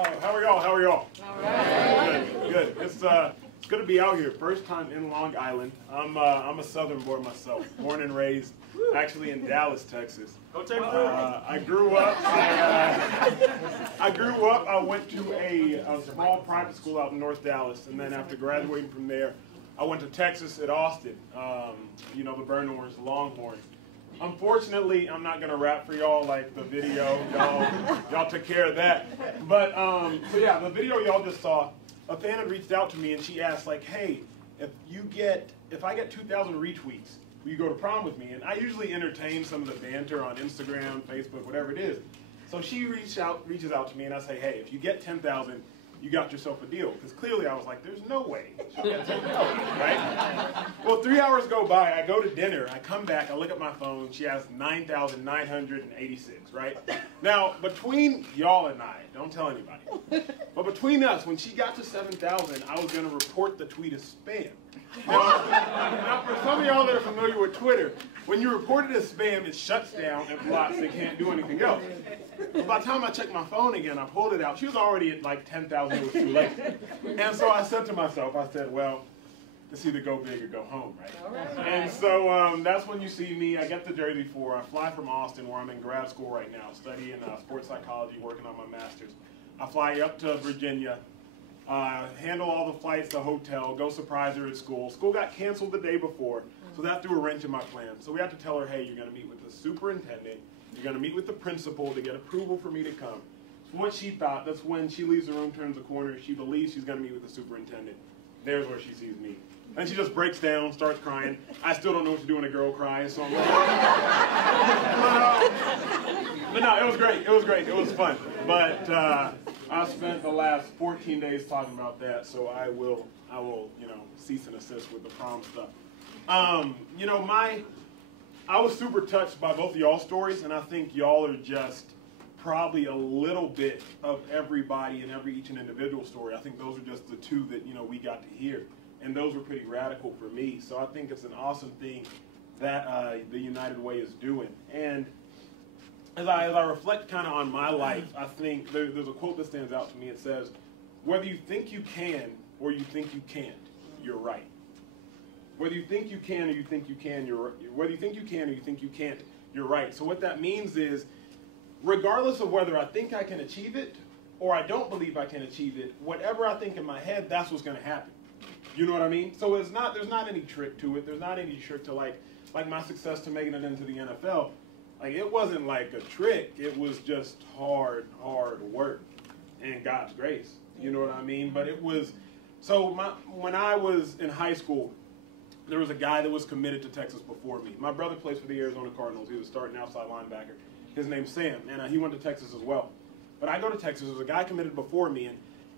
How are y'all? How are y'all? All right. Good. It's good to be out here. First time in Long Island. I'm a Southern boy myself. Born and raised, actually in Dallas, Texas. I grew up. I went to a small private school out in North Dallas, and then after graduating from there, I went to Texas at Austin. You know, the Burn Orange, the Longhorns. Unfortunately, I'm not gonna rap for y'all like the video. Y'all took care of that. But so yeah, the video y'all just saw, a fan had reached out to me and she asked like, hey, if I get 2,000 retweets, will you go to prom with me? And I usually entertain some of the banter on Instagram, Facebook, whatever it is. So she reaches out to me and I say, hey, if you get 10,000, you got yourself a deal. Because clearly I was like, there's no way she'll get 10,000, right? Well, 3 hours go by, I go to dinner, I come back, I look at my phone, she has 9,986, right? Now, between y'all and I, don't tell anybody, but between us, when she got to 7,000, I was gonna report the tweet as spam. Now, for some of y'all that are familiar with Twitter, when you report it as spam, it shuts down and blocks, it can't do anything else. But by the time I checked my phone again, I pulled it out. She was already at like 10,000, it was too late. And so I said to myself, I said, well, it's either go big or go home, right? And so that's when you see me. I get the jersey for. I fly from Austin, where I'm in grad school right now, studying sports psychology, working on my master's. I fly up to Virginia, handle all the flights, the hotel, go surprise her at school. School got canceled the day before, so that threw a wrench in my plan. So we had to tell her, hey, you're going to meet with the superintendent. You're going to meet with the principal to get approval for me to come. So what she thought, that's when she leaves the room, turns the corner, she believes she's going to meet with the superintendent. There's where she sees me. And she just breaks down, starts crying. I still don't know what to do when a girl cries, so I'm like, but no, it was great. It was great. It was fun. But I spent the last 14 days talking about that, so I will, you know, cease and desist with the prom stuff. You know, I was super touched by both of y'all's stories, and I think y'all are just probably a little bit of everybody and each individual story. I think those are just the two that, you know, we got to hear. And those were pretty radical for me. So I think it's an awesome thing that the United Way is doing. And as I reflect kind of on my life, I think there's a quote that stands out to me. It says, whether you think you can or you think you can't, you're right. Whether you think you can or you think you can, whether you think you can or you think you can't, you're right. So what that means is, regardless of whether I think I can achieve it or I don't believe I can achieve it, whatever I think in my head, that's what's going to happen. You know what I mean? So there's not any trick to it. There's not any trick to like my success to making it into the NFL. Like, it wasn't like a trick. It was just hard work and God's grace. You know what I mean? But it was, so when I was in high school, there was a guy that was committed to Texas before me. My brother plays for the Arizona Cardinals. He was starting outside linebacker. His name's Sam, and he went to Texas as well. But I go to Texas. There was a guy committed before me,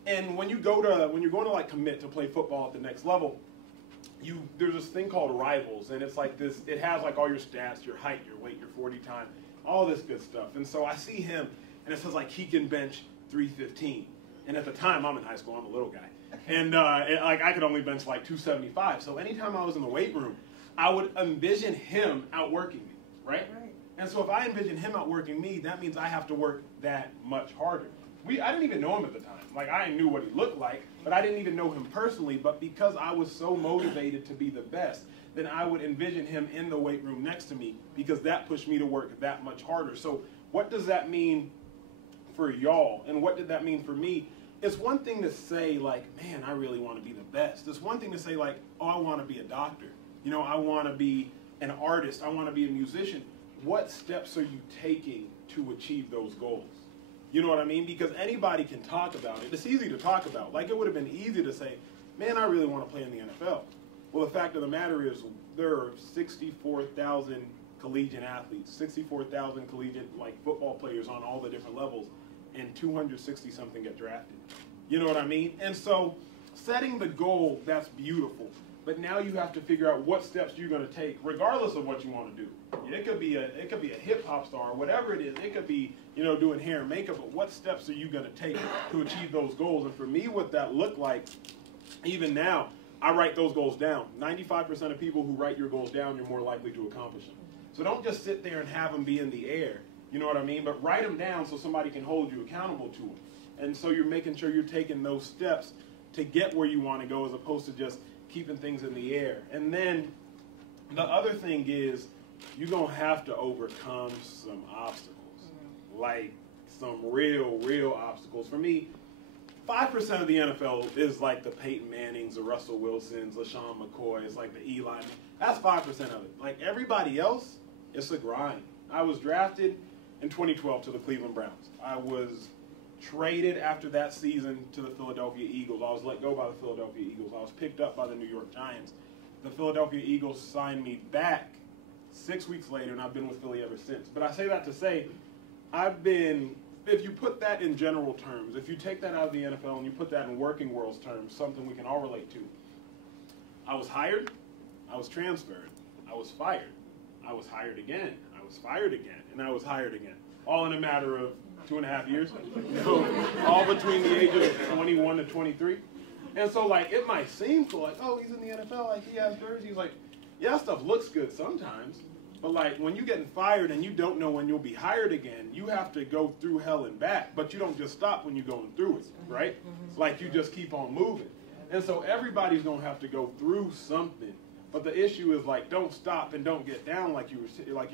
and when you're going to like commit to play football at the next level, there's this thing called rivals, and it's like this. It has like all your stats, your height, your weight, your 40 time, all this good stuff. And so I see him, and it says like he can bench 315. And at the time, I'm in high school. I'm a little guy. And like I could only bench like 275. So anytime I was in the weight room, I would envision him outworking me, right? And so if I envision him outworking me, that means I have to work that much harder. I didn't even know him at the time. Like, I knew what he looked like, but I didn't even know him personally. But because I was so motivated to be the best, then I would envision him in the weight room next to me, because that pushed me to work that much harder. So what does that mean for y'all? And what did that mean for me? It's one thing to say, like, man, I really want to be the best. It's one thing to say, like, oh, I want to be a doctor. You know, I want to be an artist. I want to be a musician. What steps are you taking to achieve those goals? You know what I mean? Because anybody can talk about it. It's easy to talk about. Like, it would have been easy to say, man, I really want to play in the NFL. Well, the fact of the matter is, there are 64,000 collegiate athletes, 64,000 collegiate like football players on all the different levels, and 260-something get drafted. You know what I mean? And so setting the goal, that's beautiful. But now you have to figure out what steps you're going to take, regardless of what you want to do. It could be a hip hop star, whatever it is. It could be, you know, doing hair and makeup. But what steps are you going to take to achieve those goals? And for me, what that looked like, even now, I write those goals down. 95% of people who write your goals down, you're more likely to accomplish them. So don't just sit there and have them be in the air. You know what I mean? But write them down so somebody can hold you accountable to them. And so you're making sure you're taking those steps to get where you want to go as opposed to just keeping things in the air. And then the other thing is you're going to have to overcome some obstacles, like some real obstacles. For me, 5% of the NFL is like the Peyton Mannings, the Russell Wilsons, LaShawn McCoy, it's like the Eli. That's 5% of it. Like everybody else, it's a grind. I was drafted in 2012 to the Cleveland Browns. I was traded after that season to the Philadelphia Eagles. I was let go by the Philadelphia Eagles. I was picked up by the New York Giants. The Philadelphia Eagles signed me back 6 weeks later, and I've been with Philly ever since. But I say that to say, if you put that in general terms, if you take that out of the NFL and you put that in working world's terms, something we can all relate to. I was hired, I was transferred, I was fired, I was hired again, I was fired again, and I was hired again. All in a matter of 2.5 years. All between the ages of 21 to 23. And so, like, it might seem cool, like, oh, he's in the NFL, like, he has jerseys. Like, yeah, stuff looks good sometimes. But, like, when you're getting fired and you don't know when you'll be hired again, you have to go through hell and back. But you don't just stop when you're going through it, right? Like, you just keep on moving. And so everybody's going to have to go through something. But the issue is, like, don't stop and don't get down like you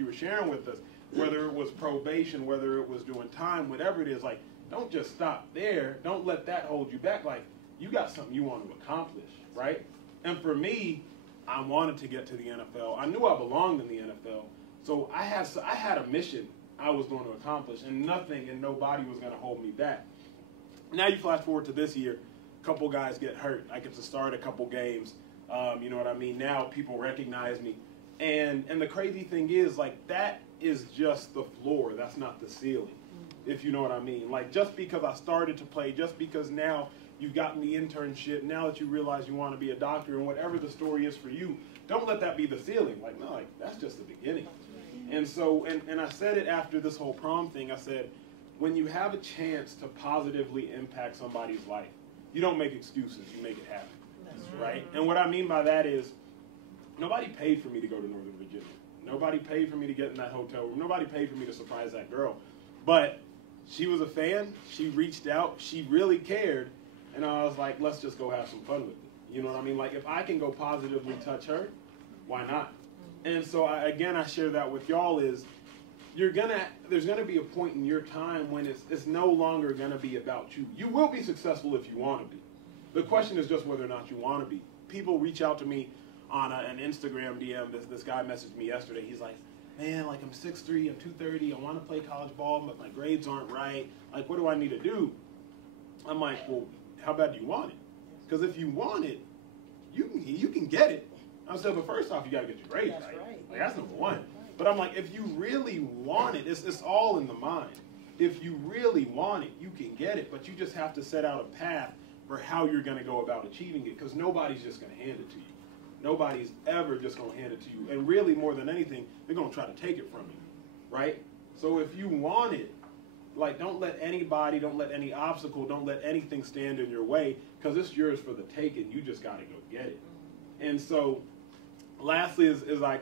were sharing with us. Whether it was probation, whether it was doing time, whatever it is, like, don't just stop there. Don't let that hold you back. Like, you got something you want to accomplish, right? And for me, I wanted to get to the NFL. I knew I belonged in the NFL. So I had a mission I was going to accomplish, and nothing and nobody was going to hold me back. Now you flash forward to this year, a couple guys get hurt. I get to start a couple games. You know what I mean? Now people recognize me. And the crazy thing is, like, that is just the floor. That's not the ceiling, if you know what I mean. Like, just because I started to play, just because now you've gotten the internship, now that you realize you want to be a doctor, and whatever the story is for you, don't let that be the ceiling. Like, no, like, that's just the beginning. And so, and I said it after this whole prom thing, I said, when you have a chance to positively impact somebody's life, you don't make excuses, you make it happen, right? And what I mean by that is, nobody paid for me to go to Northern Virginia. Nobody paid for me to get in that hotel room. Nobody paid for me to surprise that girl. But she was a fan. She reached out. She really cared. And I was like, let's just go have some fun with it. You know what I mean? Like, if I can go positively touch her, why not? And so, I share that with y'all is there's going to be a point in your time when it's no longer going to be about you. You will be successful if you want to be. The question is just whether or not you want to be. People reach out to me on an Instagram DM. This guy messaged me yesterday. He's like, man, like, I'm 6'3", I'm 230, I want to play college ball, but my grades aren't right. Like, what do I need to do? I'm like, well, how bad do you want it? Because if you want it, you can get it. I said, but first off, you got to get your grades right. Like, that's number one. But I'm like, if you really want it, it's all in the mind. If you really want it, you can get it, but you just have to set out a path for how you're going to go about achieving it, because nobody's just going to hand it to you. Nobody's ever just going to hand it to you. And really, more than anything, they're going to try to take it from you, right? So if you want it, like, don't let anybody, don't let any obstacle, don't let anything stand in your way, because it's yours for the taking. You just got to go get it. And so, lastly, as I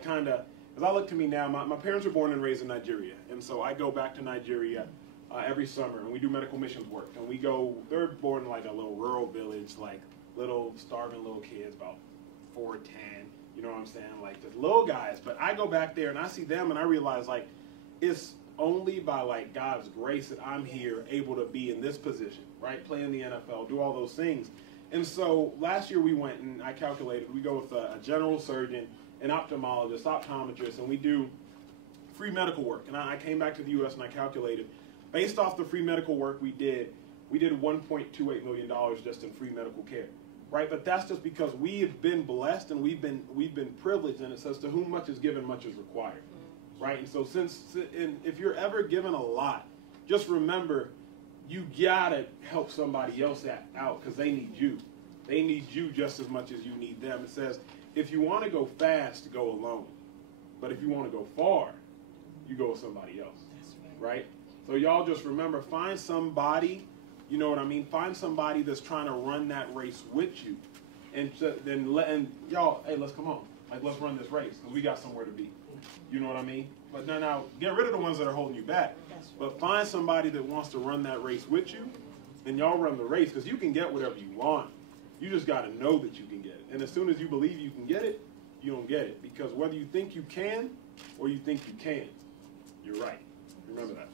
look to me now, my parents were born and raised in Nigeria. And so I go back to Nigeria every summer, and we do medical missions work. And we go, they're born in like a little rural village, like little starving little kids, about 4 or 10, you know what I'm saying? Like, just little guys. But I go back there and I see them and I realize, like, it's only by, like, God's grace that I'm here able to be in this position, right? Play in the NFL, do all those things. And so last year we went and I calculated, we go with a general surgeon, an ophthalmologist, optometrist, and we do free medical work. And I came back to the U.S. and I calculated, based off the free medical work we did $1.28 million just in free medical care. Right, but that's just because we have been blessed and we've been privileged, and it says, "To whom much is given, much is required." Right, and so if you're ever given a lot, just remember you gotta help somebody else out because they need you. They need you just as much as you need them. It says, if you want to go fast, go alone, but if you want to go far, you go with somebody else. Right, so y'all just remember, find somebody. You know what I mean? Find somebody that's trying to run that race with you. And y'all, hey, let's come on. Like, let's run this race because we got somewhere to be. You know what I mean? But now get rid of the ones that are holding you back. But find somebody that wants to run that race with you, and y'all run the race, because you can get whatever you want. You just got to know that you can get it. And as soon as you believe you can get it, you don't get it. Because whether you think you can or you think you can't, you're right. Remember that.